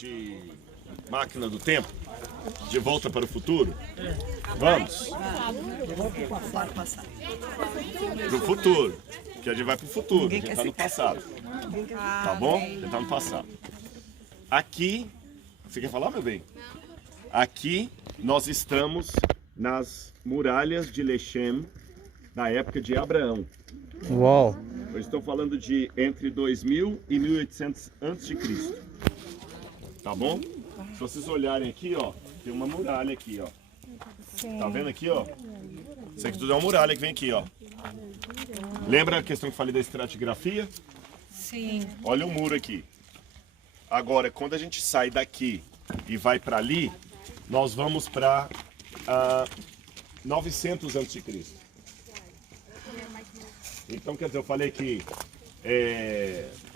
de Máquina do Tempo? De Volta para o Futuro? Vamos? Para o futuro. Que a gente vai para o futuro, a gente está no passado. Tá bom? A gente está no passado. Aqui, você quer falar, meu bem? Aqui nós estamos nas muralhas de Lechem, da época de Abraão. Uau! Eu estou falando de entre 2000 e 1800 a.C. Tá bom? Se vocês olharem aqui, ó, tem uma muralha aqui, ó. Tá vendo aqui, ó? Isso aqui tudo é uma muralha que vem aqui, ó. Lembra a questão que eu falei da estratigrafia? Sim. Olha o muro aqui. Agora, quando a gente sai daqui e vai para ali, nós vamos para 900 a.C. Então, quer dizer, eu falei que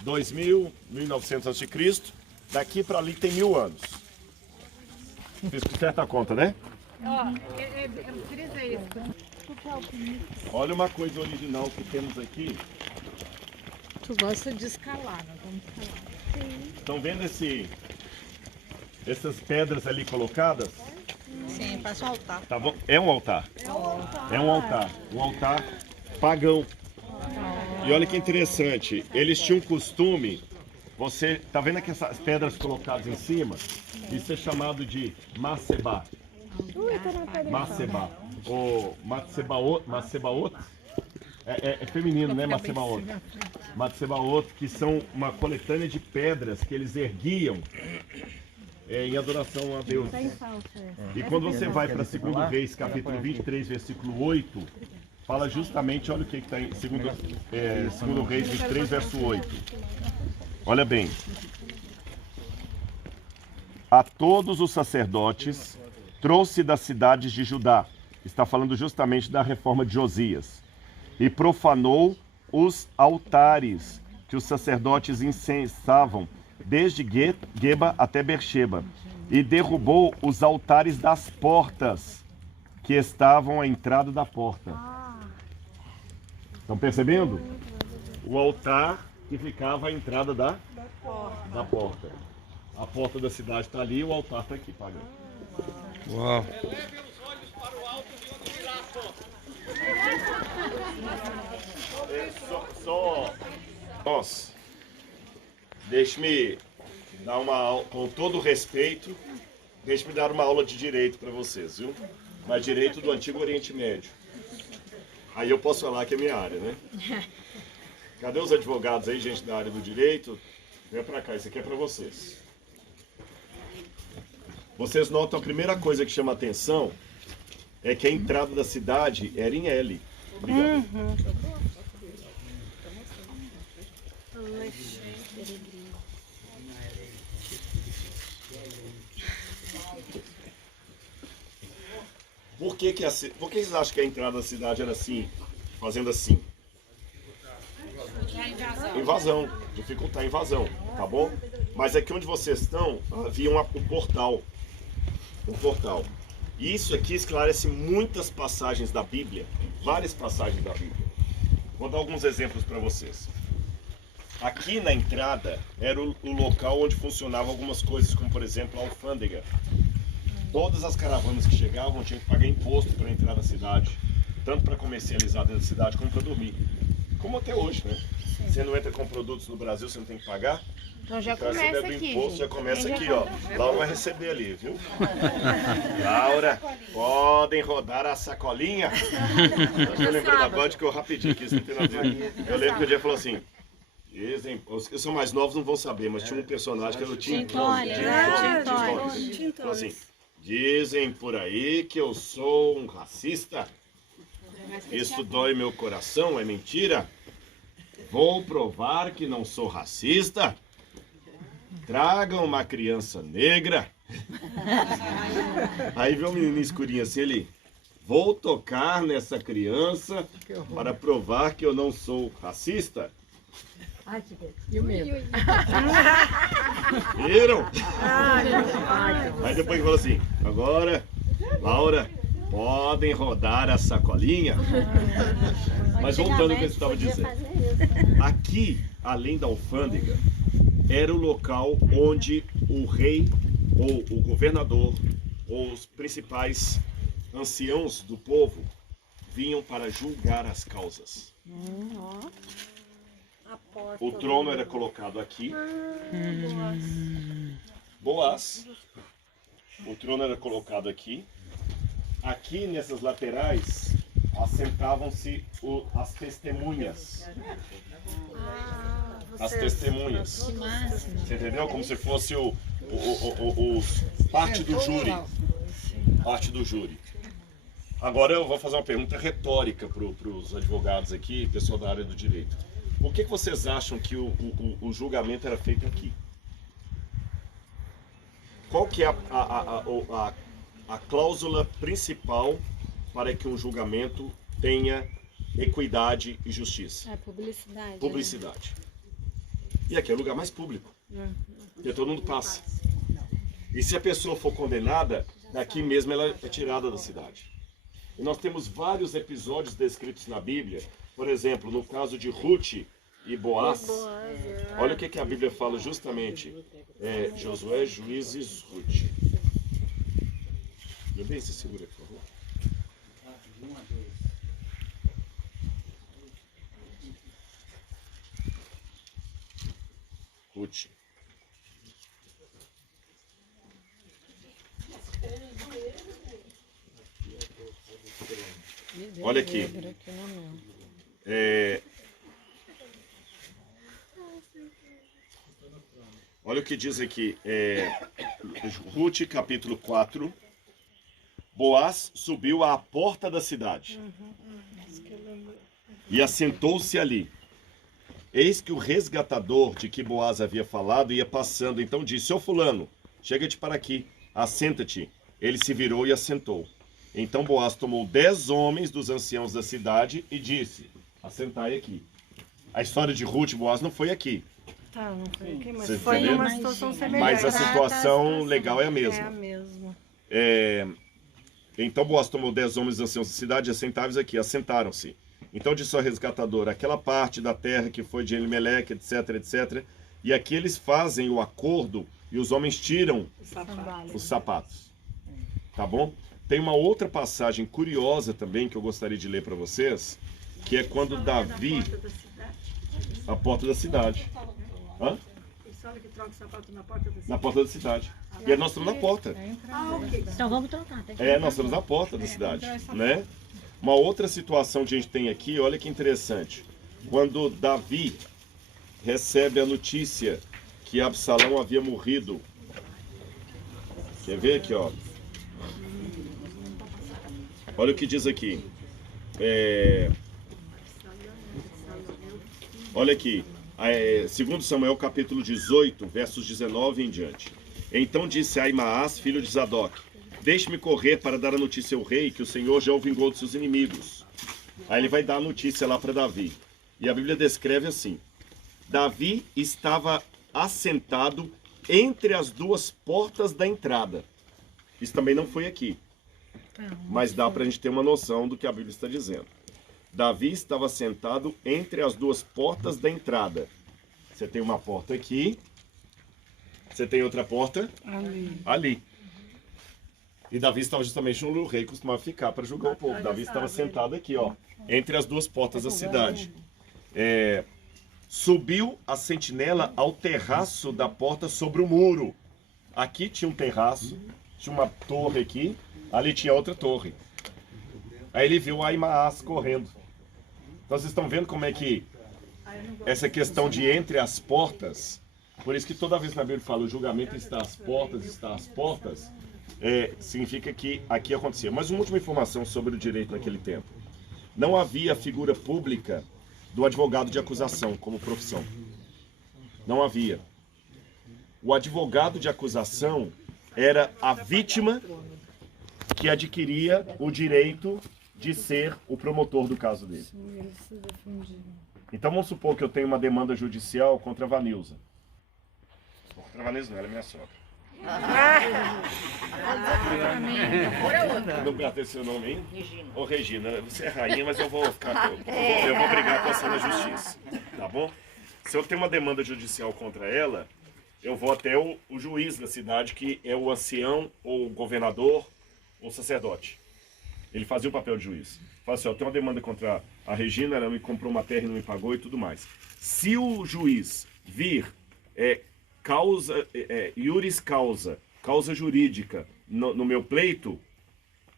2000, 1900 a.C., daqui para ali tem 1000 anos. Fiz com certa conta, né? Ó, frisa isso. Olha uma coisa original que temos aqui. Tu gosta de escalar, nós vamos escalar. Estão vendo essas pedras ali colocadas? Sim, faz um altar. Tá bom? É um altar. É um altar. Um altar pagão. E olha que interessante, eles tinham costume, você tá vendo aqui essas pedras colocadas em cima? Isso é chamado de macebá. Macebá. Ou macebaot. É feminino, né? Macebaot. Macebaot, que são uma coletânea de pedras que eles erguiam em adoração a Deus. E quando você vai para 2 Reis, capítulo 23, versículo 8, fala justamente, olha o que está em 2 Reis 23, verso 8. Olha bem. A todos os sacerdotes trouxe das cidades de Judá. Está falando justamente da reforma de Josias. E profanou os altares que os sacerdotes incensavam desde Geba até Beersheba. E derrubou os altares das portas que estavam à entrada da porta. Estão percebendo? O altar que ficava à entrada da porta. A porta da cidade está ali e o altar está aqui, pagando. Uau! Nossa, deixe-me dar uma aula, com todo respeito, deixe-me dar uma aula de direito para vocês, viu? Mas direito do Antigo Oriente Médio. Aí eu posso falar que é minha área, né? Cadê os advogados aí, gente da área do direito? Vem pra cá, isso aqui é pra vocês. Vocês notam a primeira coisa que chama atenção é que a entrada da cidade era em L. Obrigado. Por que vocês acham que a entrada da cidade era assim, fazendo assim? Invasão, dificultar a invasão, tá bom? Mas aqui onde vocês estão, havia um portal. Um portal. E isso aqui esclarece muitas passagens da Bíblia, várias passagens da Bíblia. Vou dar alguns exemplos para vocês. Aqui na entrada era o local onde funcionavam algumas coisas, como por exemplo a alfândega. Todas as caravanas que chegavam tinham que pagar imposto para entrar na cidade, tanto para comercializar dentro da cidade como para dormir. Como até hoje, né? Você não entra com produtos no Brasil, você não tem que pagar. Então já Então, começa do aqui, imposto, gente. já começa aqui, ó. Laura vai receber ali, viu? Laura, podem rodar a sacolinha? Eu lembrei agora de que eu rapidinho aqui, isso não tem nada a ver. Eu lembro que o dia falou assim, dizem, os que são mais novos não vão saber, mas tinha um personagem que era o Tim Tony. Falou assim, dizem por aí que eu sou um racista. Isso dói meu coração, é mentira? Vou provar que não sou racista. Tragam uma criança negra. Aí veio um menino escurinho assim, ele... Vou tocar nessa criança para provar que eu não sou racista. E o medo? Viram? Aí depois ele falou assim, agora, Laura, podem rodar a sacolinha. Mas voltando ao que eu estava dizendo. Aqui, além da alfândega, era o local onde o rei, ou o governador, ou os principais anciãos do povo vinham para julgar as causas. O trono era colocado aqui. Boaz. O trono era colocado aqui. Aqui nessas laterais assentavam-se as testemunhas. As testemunhas. Você entendeu? Como se fosse parte do júri. Parte do júri. Agora eu vou fazer uma pergunta retórica para os advogados aqui, pessoal da área do direito. Por que vocês acham que o julgamento era feito aqui? Qual que é a cláusula principal para que um julgamento tenha equidade e justiça? É publicidade. Publicidade. E aqui é o lugar mais público. Porque todo mundo passa. E se a pessoa for condenada, daqui mesmo ela é tirada da cidade. E nós temos vários episódios descritos na Bíblia. Por exemplo, no caso de Ruth e Boaz. Olha o que a Bíblia fala justamente. Josué, Juízes, Ruth. Meu bem, se segura aqui, por favor. Ruth. Olha aqui. Olha o que diz aqui. Ruth, capítulo 4. Boaz subiu à porta da cidade e assentou-se ali. Eis que o resgatador de que Boaz havia falado ia passando, então disse: Ô fulano, chega-te para aqui, assenta-te. Ele se virou e assentou. Então Boaz tomou 10 homens dos anciãos da cidade e disse: assentai aqui. A história de Ruth e Boaz não foi aqui. Tá, não foi aqui, mas Vocês foi entenderam? uma situação semelhante. Mas a situação legal é a mesma. É a mesma. Então Boaz tomou 10 homens dos anciãos da cidade e assentáveis aqui, assentaram-se. Então disse ao resgatador: aquela parte da terra que foi de Elimeleque, etc, etc. E aqui eles fazem o acordo e os homens tiram os sapatos. Tá bom? Tem uma outra passagem curiosa também que eu gostaria de ler para vocês, que é quando Davi... A porta da cidade. Hã? Eles falam que troca o sapato na porta da cidade. Na porta da cidade. E nós estamos na porta. Ok. Então vamos trocar. Nós estamos na porta da cidade, né? Uma outra situação que a gente tem aqui, olha que interessante. Quando Davi recebe a notícia que Absalão havia morrido. Quer ver aqui, ó? Olha o que diz aqui. Olha aqui. Segundo Samuel, capítulo 18, versos 19 em diante. Então disse Aimaas, filho de Zadok: deixe-me correr para dar a notícia ao rei que o Senhor já o vingou dos seus inimigos. Aí ele vai dar a notícia lá para Davi. E a Bíblia descreve assim: Davi estava assentado entre as duas portas da entrada. Isso também não foi aqui. Mas dá para a gente ter uma noção do que a Bíblia está dizendo. Davi estava sentado entre as duas portas da entrada. Você tem uma porta aqui. Você tem outra porta ali. E Davi estava justamente onde o rei costumava ficar para julgar o povo. Davi estava sentado aqui, ó, entre as duas portas da cidade. Subiu a sentinela ao terraço da porta sobre o muro. Aqui tinha um terraço, tinha uma torre aqui, ali tinha outra torre. Aí ele viu Aimaas correndo. Então vocês estão vendo como é que essa questão de entre as portas, por isso que toda vez na Bíblia fala o julgamento está às portas, significa que aqui acontecia. Mas uma última informação sobre o direito naquele tempo. Não havia figura pública do advogado de acusação como profissão. Não havia. O advogado de acusação era a vítima que adquiria o direito de ser o promotor do caso dele. Então vamos supor que eu tenho uma demanda judicial contra a Vanilza. Contra a Vanilza não, ela é minha sogra. Não gastei seu nome, hein? Regina. Ô Regina, você é rainha, mas eu vou ficar. Eu vou brigar com você na justiça. Tá bom? Se eu tenho uma demanda judicial contra ela, eu vou até o juiz da cidade, que é o ancião, ou o governador, ou sacerdote. Ele fazia o papel de juiz. Fala assim, ó, eu tenho uma demanda contra a Regina, ela me comprou uma terra e não me pagou e tudo mais. Se o juiz vir iuris causa, causa jurídica no meu pleito,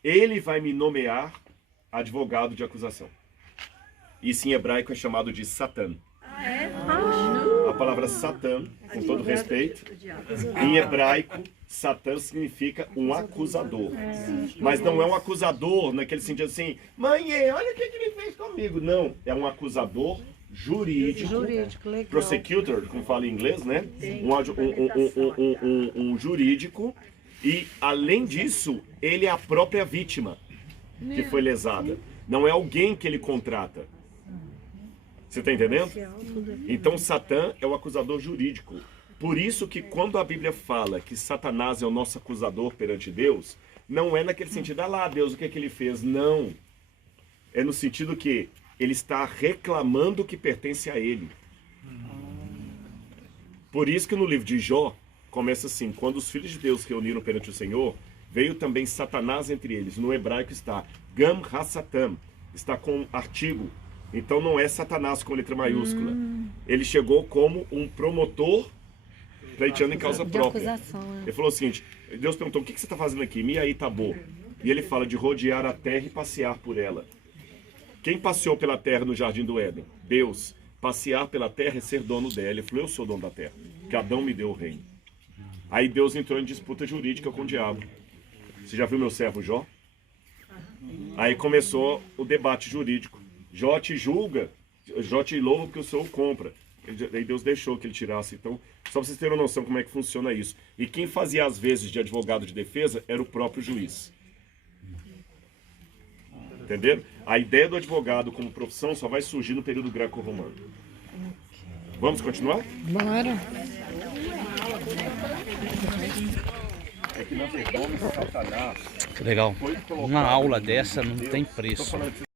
ele vai me nomear advogado de acusação. Isso em hebraico é chamado de Satã. A palavra Satã, com todo respeito, em hebraico, Satã significa um acusador. Mas não é um acusador naquele sentido assim, mãe, olha o que ele fez comigo. Não, é um acusador jurídico, legal. prosecutor, como fala em inglês, né? Um jurídico. E, além disso, ele é a própria vítima que foi lesada. Não é alguém que ele contrata. Você está entendendo? Então, Satã é o acusador jurídico. Por isso que quando a Bíblia fala que Satanás é o nosso acusador perante Deus, não é naquele sentido, lá, Deus, o que é que ele fez? Não. É no sentido que ele está reclamando o que pertence a ele. Por isso que no livro de Jó, começa assim, quando os filhos de Deus reuniram perante o Senhor, veio também Satanás entre eles. No hebraico está Gam Ha-Satan, está com artigo. Então não é Satanás com letra maiúscula. Ele chegou como um promotor pleiteando em causa própria. Ele falou o seguinte, Deus perguntou, o que você está fazendo aqui? Miaí Tabô. E ele fala de rodear a terra e passear por ela. Quem passeou pela terra no Jardim do Éden? Deus. Passear pela terra é ser dono dela. Ele falou, eu sou dono da terra, que Adão me deu o reino. Aí Deus entrou em disputa jurídica com o diabo. Você já viu meu servo Jó? Aí começou o debate jurídico. Jó te julga, Jó te louva porque o Senhor o compra. Aí Deus deixou que ele tirasse. Então, só para vocês terem uma noção como é que funciona isso. E quem fazia as vezes de advogado de defesa era o próprio juiz. Entenderam? A ideia do advogado como profissão só vai surgir no período greco-romano. Vamos continuar? Bora. É que na verdade Satanás Que legal. foi colocado Uma aula no dessa reino não de tem Deus. preço. Tô falando